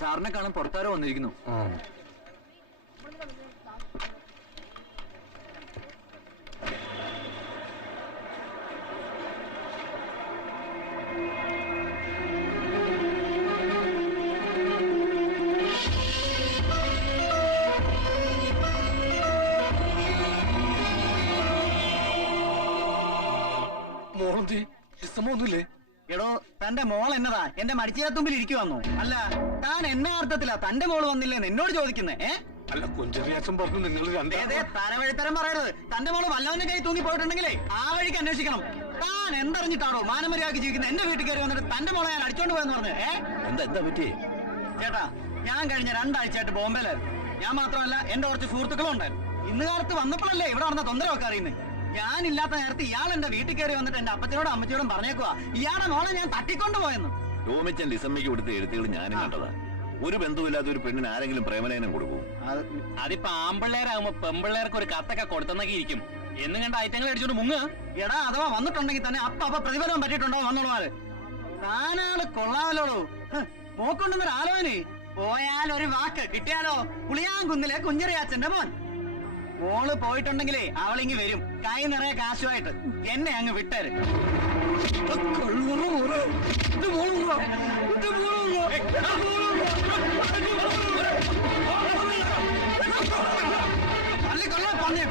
സാറിനെ കാണാൻ പുറത്താരോ വന്നിരിക്കുന്നു. മോളെന്തി ഇഷ്ടമൊന്നുമില്ലേ? എടോ, തന്റെ മോൾ എന്നതാ എന്റെ മടിച്ചേത്തുമ്പിൽ ഇരിക്കുവന്നോ? അല്ല, താൻ എന്നാ അർത്ഥത്തിലാ തന്റെ മോള് വന്നില്ലേന്ന് എന്നോട് ചോദിക്കുന്നേ? അല്ല, കുഞ്ചറിയാച്ചൻ പറഞ്ഞു നിങ്ങൾ തരവഴിത്തരം പറയരുത്. തന്റെ മോള് വല്ലവന്റെ കൈ തൂങ്ങി പോയിട്ടുണ്ടെങ്കിലേ ആ വഴിക്ക് അന്വേഷിക്കണം. താൻ എന്തറിഞ്ഞിട്ടാണോ മാനമര്യാദക്ക് ജീവിക്കുന്ന എന്റെ വീട്ടിൽ കയറി വന്നിട്ട് തന്റെ മോളെ ഞാൻ അടിച്ചോണ്ട് പോയെന്ന് പറഞ്ഞു? എന്താ പറ്റി ചേട്ടാ, ഞാൻ കഴിഞ്ഞ 2 ആഴ്ചയായിട്ട് ബോംബെയിലായിരുന്നു. ഞാൻ മാത്രമല്ല, എന്റെ കുറച്ച് സുഹൃത്തുക്കളും ഉണ്ടായിരുന്നു. ഇന്ന് കാലത്ത് വന്നപ്പോഴല്ലേ ഇവിടെ നടന്ന തൊന്തരമൊക്കെ അറിയുന്നത്. ഞാനില്ലാത്ത നേരത്തെ ഇയാൾ എന്റെ വീട്ടിൽ കയറി വന്നിട്ട് എന്റെ അപ്പച്ചനോടും അമ്മച്ചോടും പറഞ്ഞേക്കുവാ ഇയാളുടെ മോളെ ഞാൻ തട്ടിക്കൊണ്ടു പോയെന്ന്. രോമിച്ചൻ ഡിസമ്മയ്ക്ക് കൊടുത്ത എഴുത്തുകൾ ഞാനും കണ്ടതാ. ഒരു ബന്ധുവില്ലാത്ത ഒരു പെണ്ണിന് ആരെങ്കിലും പ്രേമലേനം കൊടുക്കും? അതിപ്പോ ആമ്പിള്ളേരാകുമ്പോ പെമ്പിള്ളേർക്ക് ഒരു കത്തൊക്കെ കൊടുത്തെന്നൊക്കെ ഇരിക്കും. എന്നും കണ്ട ഐറ്റങ്ങൾ അടിച്ചോണ്ട് മുങ്ങ. എടാ, അഥവാ വന്നിട്ടുണ്ടെങ്കിൽ തന്നെ അപ്പൊ പ്രതിഫലം പറ്റിയിട്ടുണ്ടോ വന്നോളാറ്. താനാള് കൊള്ളാമല്ലോളൂ. മോക്കൊണ്ടെന്നൊരു ആലോചന. പോയാൽ ഒരു വാക്ക് കിട്ടിയാലോ? പുളിയാങ്കുന്നിലെ കുഞ്ചറിയാച്ചന്റെ മോൻ. മോള് പോയിട്ടുണ്ടെങ്കിലേ അവളിങ്ങി വരും, കൈ നിറയെ കാശുമായിട്ട്. എന്നെ അങ്ങ് വിട്ടേര്. അല്ലേ കൊള്ളാ പറഞ്ഞു.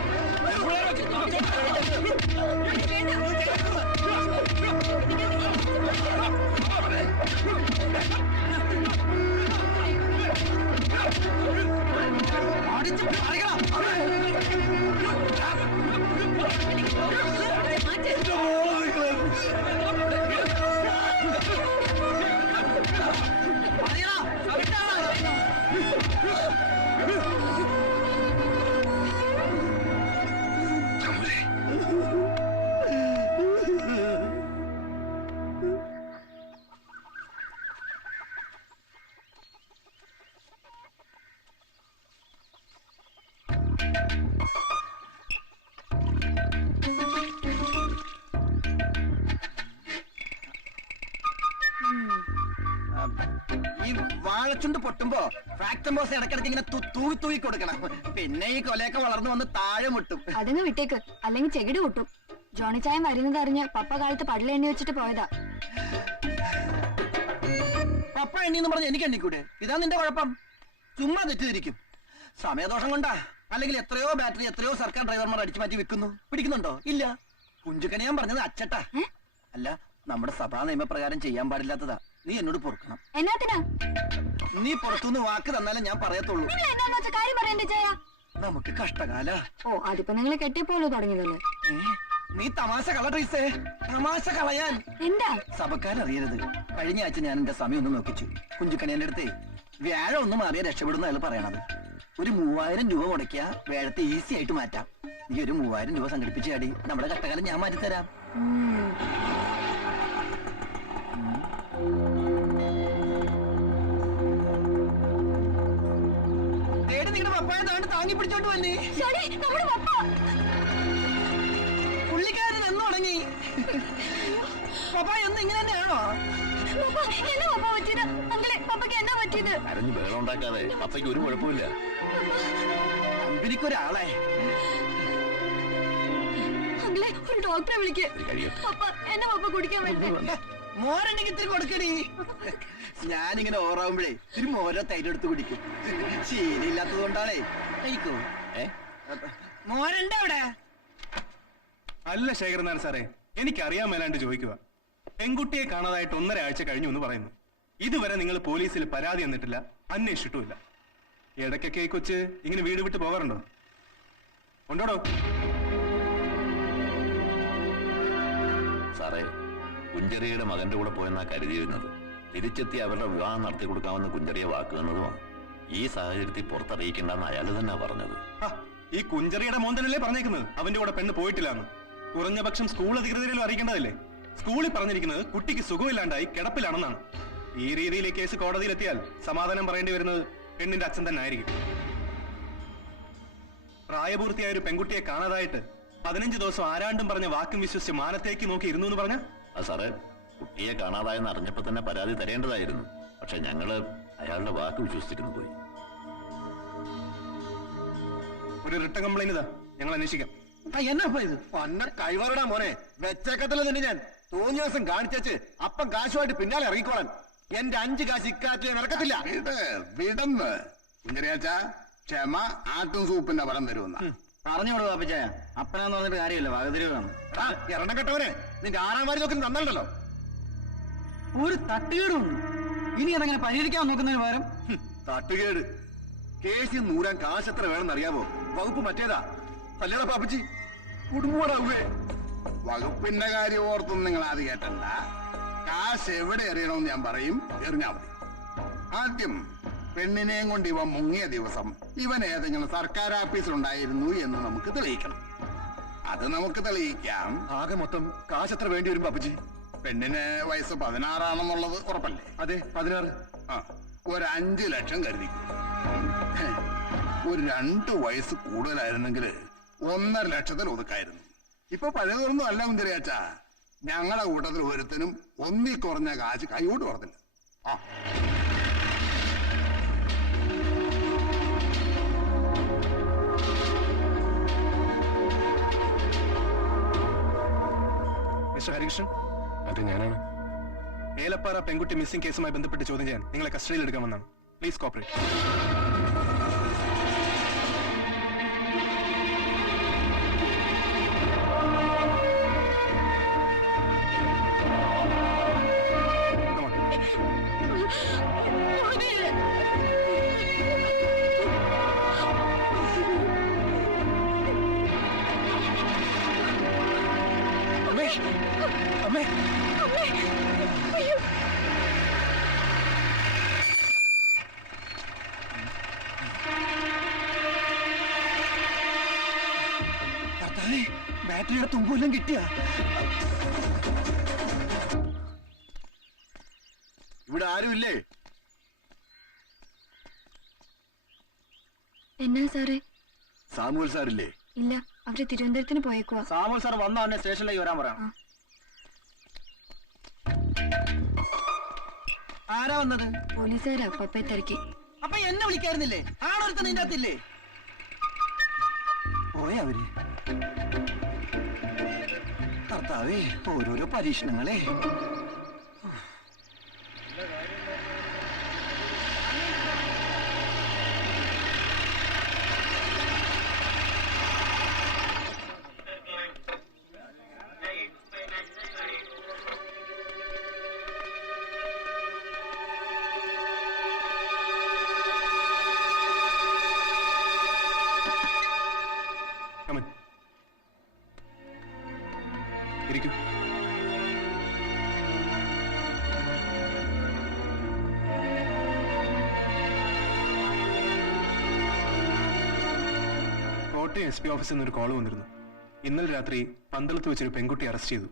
അടിച്ച് പറയണം. വാഴച്ചുണ്ട് പൊട്ടുമ്പോ ഫാക്ടംബോസ് ഇടക്കിടക്ക് ഇങ്ങനെ തൂവി തൂവി കൊടുക്കണം. പിന്നെ ഈ കൊലയൊക്കെ വളർന്നു വന്ന് താഴെ മുട്ടും. അതങ്ങ് വിട്ടേക്ക്, അല്ലെങ്കിൽ ചെകിട് കൂട്ടും. ജോണി ചായം വരുന്നത് അറിഞ്ഞ് പപ്പ കാലത്ത് പടല എണ്ണി വെച്ചിട്ട് പോയതാ. പപ്പ എണ്ണിന്ന് പറഞ്ഞ് എനിക്ക് എണ്ണിക്കൂടെ? ഇതാ നിന്റെ കുഴപ്പം. ചുമ്മാ തെറ്റിദ്ധരിക്കും. സമയദോഷം കൊണ്ടാ. അല്ലെങ്കിൽ എത്രയോ ബാറ്ററി എത്രയോ സർക്കാർ ഡ്രൈവർമാർ അടിച്ചു മാറ്റി വെക്കുന്നു. പിടിക്കുന്നുണ്ടോ? ഇല്ല. കുഞ്ചുക്കനെ ഞാൻ പറഞ്ഞത് അച്ചട്ടാ. അല്ല, നമ്മുടെ സഭാ നിയമപ്രകാരം ചെയ്യാൻ പാടില്ലാത്തതാ. നീ എന്നോട് പൊറുക്കണം. എന്നാത്തിനാ? നീ പുറത്തുനിന്ന് വാക്ക് തന്നാലേ ഞാൻ പറയത്തുള്ളൂ. നമുക്ക് കഷ്ടകാല. ഓ, അതിപ്പോ നിങ്ങൾ കെട്ടിയപ്പോലോ തുടങ്ങിയതല്ലേ? നീ തമാശ കള ട്രീസേ, തമാശ കളയാൻ. എന്താ? സഭക്കാരറിയരുത്. കഴിഞ്ഞ ആഴ്ച ഞാൻ എന്റെ സമയം ഒന്ന് നോക്കിച്ചു. കുഞ്ചുക്കണിയന്റെ അടുത്തേ വ്യാഴം ഒന്ന് മാറിയാൽ രക്ഷപ്പെടുന്ന അയാൾ പറയണത്. ഒരു 3000 രൂപ മുടക്കിയാ വേഴത്തെ ഈസി ആയിട്ട് മാറ്റാം. നീ ഒരു 3000 രൂപ സംഘടിപ്പിച്ച് ചാടി നമ്മുടെ കഷ്ടകാലം ഞാൻ മാറ്റിത്തരാം. നിങ്ങളുടെ പപ്പായ താങ്ങി പിടിച്ചോണ്ട് വന്നേ. പുള്ളിക്കാരൻ എന്ന് തുടങ്ങി. പപ്പായ ഒന്ന് ഇങ്ങനെ തന്നെയാണോ? അരഞ്ഞു ബഹളം ഉണ്ടാക്കാതെ. പപ്പയ്ക്ക് ഒരു കുഴപ്പമില്ല. എനിക്കൊരാളെ ഒരു ഡോക്ടറെ വിളിക്ക്. എന്നെ പപ്പ കുടിക്കാൻ പറ്റില്ല. മോരുണ്ടെങ്കിൽ ഇത്തിരി കൊടുക്കണി. ഞാനിങ്ങനെ ഓറാവുമ്പോഴേ ഇത്തിരി മോരോ തൈരെടുത്ത് കുടിക്കും. ശീലയില്ലാത്തത് കൊണ്ടാണേ. കഴിക്കൂ. മോരുണ്ട് അവിടെ? അല്ല ശേഖരനാഥൻ സാറേ, എനിക്കറിയാൻ മേലാണ്ട് ചോദിക്കുക. പെൺകുട്ടിയെ കാണാതായിട്ട് 1.5 ആഴ്ച കഴിഞ്ഞു എന്ന് പറയുന്നു. ഇതുവരെ നിങ്ങൾ പോലീസിൽ പരാതി തന്നിട്ടില്ല, അന്വേഷിച്ചിട്ടുമില്ല. ഇടയ്ക്കൊക്കെ ഈ കൊച്ച് ഇങ്ങനെ വീട് വിട്ട് പോകാറുണ്ടോ? ഉണ്ടോടോ? സാറേ, കുഞ്ചറിയുടെ മകന്റെ കൂടെ പോയെന്നാ കരുതിയിരുന്നത്. തിരിച്ചെത്തി അവരുടെ വിവാഹം നടത്തി കൊടുക്കാമെന്ന് കുഞ്ചറിയെ വാക്ക് തന്നതുമാണ്. ഈ സാഹചര്യത്തിൽ പുറത്തറിയിക്കണ്ടെന്ന് അയാൾ തന്നെ പറഞ്ഞത്. ഈ കുഞ്ചറിയുടെ മോൻ തന്നെയല്ലേ പറഞ്ഞേക്കുന്നത് അവന്റെ കൂടെ പെണ്ണ് പോയിട്ടില്ലാന്ന്? കുറഞ്ഞ പക്ഷം സ്കൂൾ അധികൃതരിലും അറിയിക്കേണ്ടതല്ലേ? സ്കൂളിൽ പറഞ്ഞിരിക്കുന്നത് കുട്ടിക്ക് സുഖമില്ലാണ്ടായി കിടപ്പിലാണെന്നാണ്. ഈ രീതിയിൽ കേസ് കോടതിയിലെത്തിയാൽ സമാധാനം പറയേണ്ടി വരുന്നത് പെണ്ണിന്റെ അച്ഛൻ തന്നെ ആയിരിക്കും. പ്രായപൂർത്തിയായ ഒരു പെൺകുട്ടിയെ കാണാതായിട്ട് 15 ദിവസം ആരാണ്ടും പറഞ്ഞ വാക്കും വിശ്വസിച്ച് മാനത്തേക്ക് നോക്കി ഇരുന്നു എന്ന് പറഞ്ഞ സാറേ, കുട്ടിയെ കാണാതായെന്ന് അറിഞ്ഞപ്പോ തന്നെ പരാതി തരേണ്ടതായിരുന്നു. പക്ഷെ ഞങ്ങള് അയാളുടെ വാക്ക് വിശ്വസിച്ചിരുന്നു പോയി. ഒരു റിട്ടൺ കംപ്ലൈന്റ് ഇതാ, ഞങ്ങൾ അന്വേഷിക്കാം. എന്നാ ഇത് പന്ന കൈവറടാ മോനെ, വെച്ചേക്കത്തില്ല നിന്നെ ഞാൻ. തോന്നിയ ദിവസം കാണിച്ചു അപ്പം കാശുമായിട്ട് പിന്നാലെ ഇറങ്ങിക്കോളാൻ. എന്റെ 5 കാശ് ഇക്കാറ്റ് ഞാൻ ഇറക്കത്തില്ല. വിടന്ന് കുഞ്ഞറിയാച്ച, ക്ഷമ ആട്ടും സൂപ്പിന്റെ പടം വരുമെന്ന പറഞ്ഞോളൂ പാപ്പച്ചായ, അപ്പനാന്ന് പറഞ്ഞിട്ട് കാര്യമില്ല, വകതിരി വേണം. എണ്ണം കെട്ടവനെ, നിന്റെ 6-ാം വാരി നോക്കി നന്നല്ലോ. ഒരു തട്ടുകേടുണ്ട്. ഇനി അതങ്ങനെ പരിഹരിക്കാൻ നോക്കുന്നതിന് പകരം തട്ടുകേട് കേസിൽ നൂരാൻ കാശ് എത്ര വേണമെന്ന് അറിയാമോ? വകുപ്പ് മറ്റേതാ അല്ലേടാ പാപ്പച്ചി, കുടുംബോടാവേ. വകുപ്പിന്റെ കാര്യം ഓർത്തൊന്നും നിങ്ങൾ ആദ്യം കേട്ടണ്ട. കാശ് എവിടെ എറിയണമെന്ന് ഞാൻ പറയും, എറിഞ്ഞാ മതി. ആദ്യം പെണ്ണിനെയും കൊണ്ട് ഇവൻ മുങ്ങിയ ദിവസം ഇവൻ ഏതെങ്കിലും സർക്കാർ ഓഫീസിലുണ്ടായിരുന്നു എന്ന് നമുക്ക് തെളിയിക്കണം. അത് നമുക്ക് തെളിയിക്കാം. ആകെ മൊത്തം കാശ് എത്ര വേണ്ടി വരും പാപ്പച്ചി? പെണ്ണിന് വയസ്സ് 16 ആണെന്നുള്ളത് ഉറപ്പല്ലേ? അതെ, 16. ആ, ഒരു 5 ലക്ഷം കരുതി. ഒരു 2 വയസ്സ് കൂടുതലായിരുന്നെങ്കിൽ 1.5 ലക്ഷത്തിൽ ഒതുക്കായിരുന്നു. ഇപ്പൊ പഴയതൊന്നും അല്ല കുഞ്ചറിയാച്ച. ഞങ്ങളുടെ കൂട്ടത്തിൽ ഒരുത്തനും ഒന്നി കുറഞ്ഞ കാശ് കൈകൊണ്ട് പറഞ്ഞില്ല. ആ, മിസ്റ്റർ ഹരികൃഷ്ണൻ, അത് ഞാനാണ്. ഏലപ്പാറ പെൺകുട്ടി മിസ്സിംഗ് കേസുമായി ബന്ധപ്പെട്ട് ചോദ്യം ചെയ്യാൻ നിങ്ങളെ കസ്റ്റഡിയിൽ എടുക്കാമെന്നാണ്. Please cooperate. ബാറ്ററിയുടെ തുമ്പെല്ലാം കിട്ടിയ ഇവിടെ ആരുമില്ലേ? എന്നാ സാറേ? സാമുവൽ സാറില്ലേ? ഇല്ല, അവര് തിരുവനന്തപുരത്തിന് പോയേക്കുവാ. സാമൂൽ സാർ വന്ന തന്നെ സ്റ്റേഷനിലേക്ക് വരാൻ പറയാം. ആരാ വന്നത്? പോലീസുകാരാ പപ്പയെ തിരക്കി. അപ്പൊ എന്നെ വിളിക്കായിരുന്നില്ലേ? ആളൊരുത്ത നിന്റെ അകത്തില്ലേ? പോയ അവര്. കർത്താവേ, ഓരോരോ പരീക്ഷണങ്ങളെ. ഇരിക്കൂ. കോട്ടയം SP ഓഫീസിൽ നിന്ന് ഒരു കോൾ വന്നിരുന്നു. ഇന്നലെ രാത്രി പന്തളത്ത് വെച്ചൊരു പെൺകുട്ടി അറസ്റ്റ് ചെയ്തു.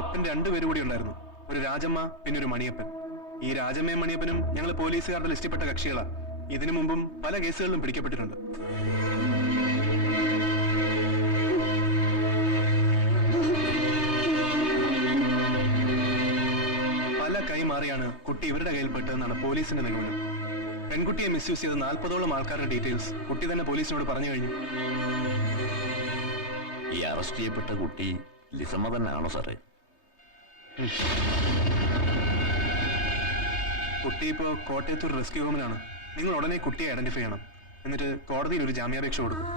ഒപ്പം 2 പേര് കൂടി ഉണ്ടായിരുന്നു. ഒരു രാജമ്മ, പിന്നെ ഒരു മണിയപ്പൻ. ഈ രാജമ്മയും മണിയപ്പനും ഞങ്ങൾ പോലീസുകാരുടെ ലിസ്റ്റിൽപ്പെട്ട കക്ഷികളാ. ഇതിനു മുമ്പും പല കേസുകളിലും പിടിക്കപ്പെട്ടിട്ടുണ്ട്. പല കൈമാറിയാണ് കുട്ടി ഇവരുടെ കയ്യിൽപ്പെട്ടതെന്നാണ് പോലീസിന്റെ നിഗമനം. പെൺകുട്ടിയെ മിസ്യൂസ് ചെയ്ത 40ഓളം ആൾക്കാരുടെ ഡീറ്റെയിൽസ് കുട്ടി തന്നെ പോലീസിനോട് പറഞ്ഞു കഴിഞ്ഞു. ഈ അറസ്റ്റ് ചെയ്യപ്പെട്ട കുട്ടി ലിസമ്മ തന്നെയാണോ സാറേ? കുട്ടി ഇപ്പോ കോട്ടയത്ത് ഒരു റെസ്ക്യൂ ഹോമിലാണ്. നിങ്ങൾ ഉടനെ കുട്ടിയെ ഐഡന്റിഫൈ ചെയ്യണം. എന്നിട്ട് കോടതിയിൽ ഒരു ജാമ്യാപേക്ഷ കൊടുക്കും.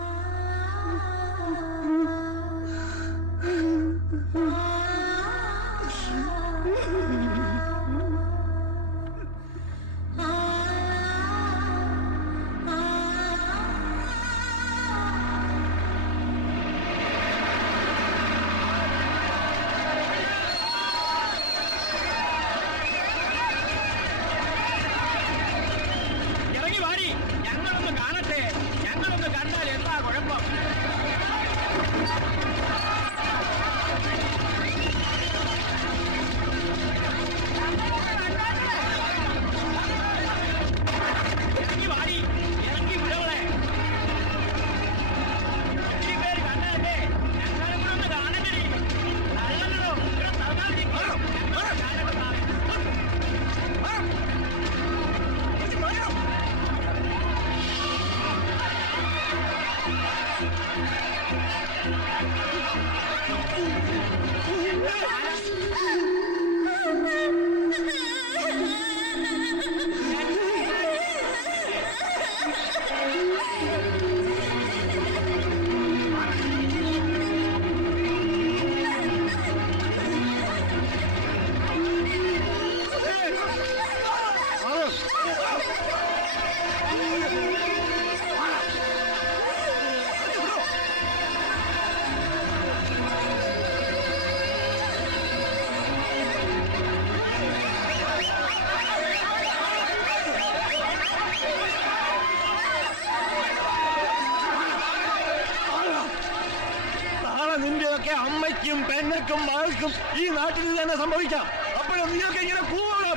നിനക്കും മകൾക്കും ഈ നാട്ടിൽ തന്നെ സംഭവിക്കാം. അപ്പോഴും നീയൊക്കെ ഇങ്ങനെ കൂടെ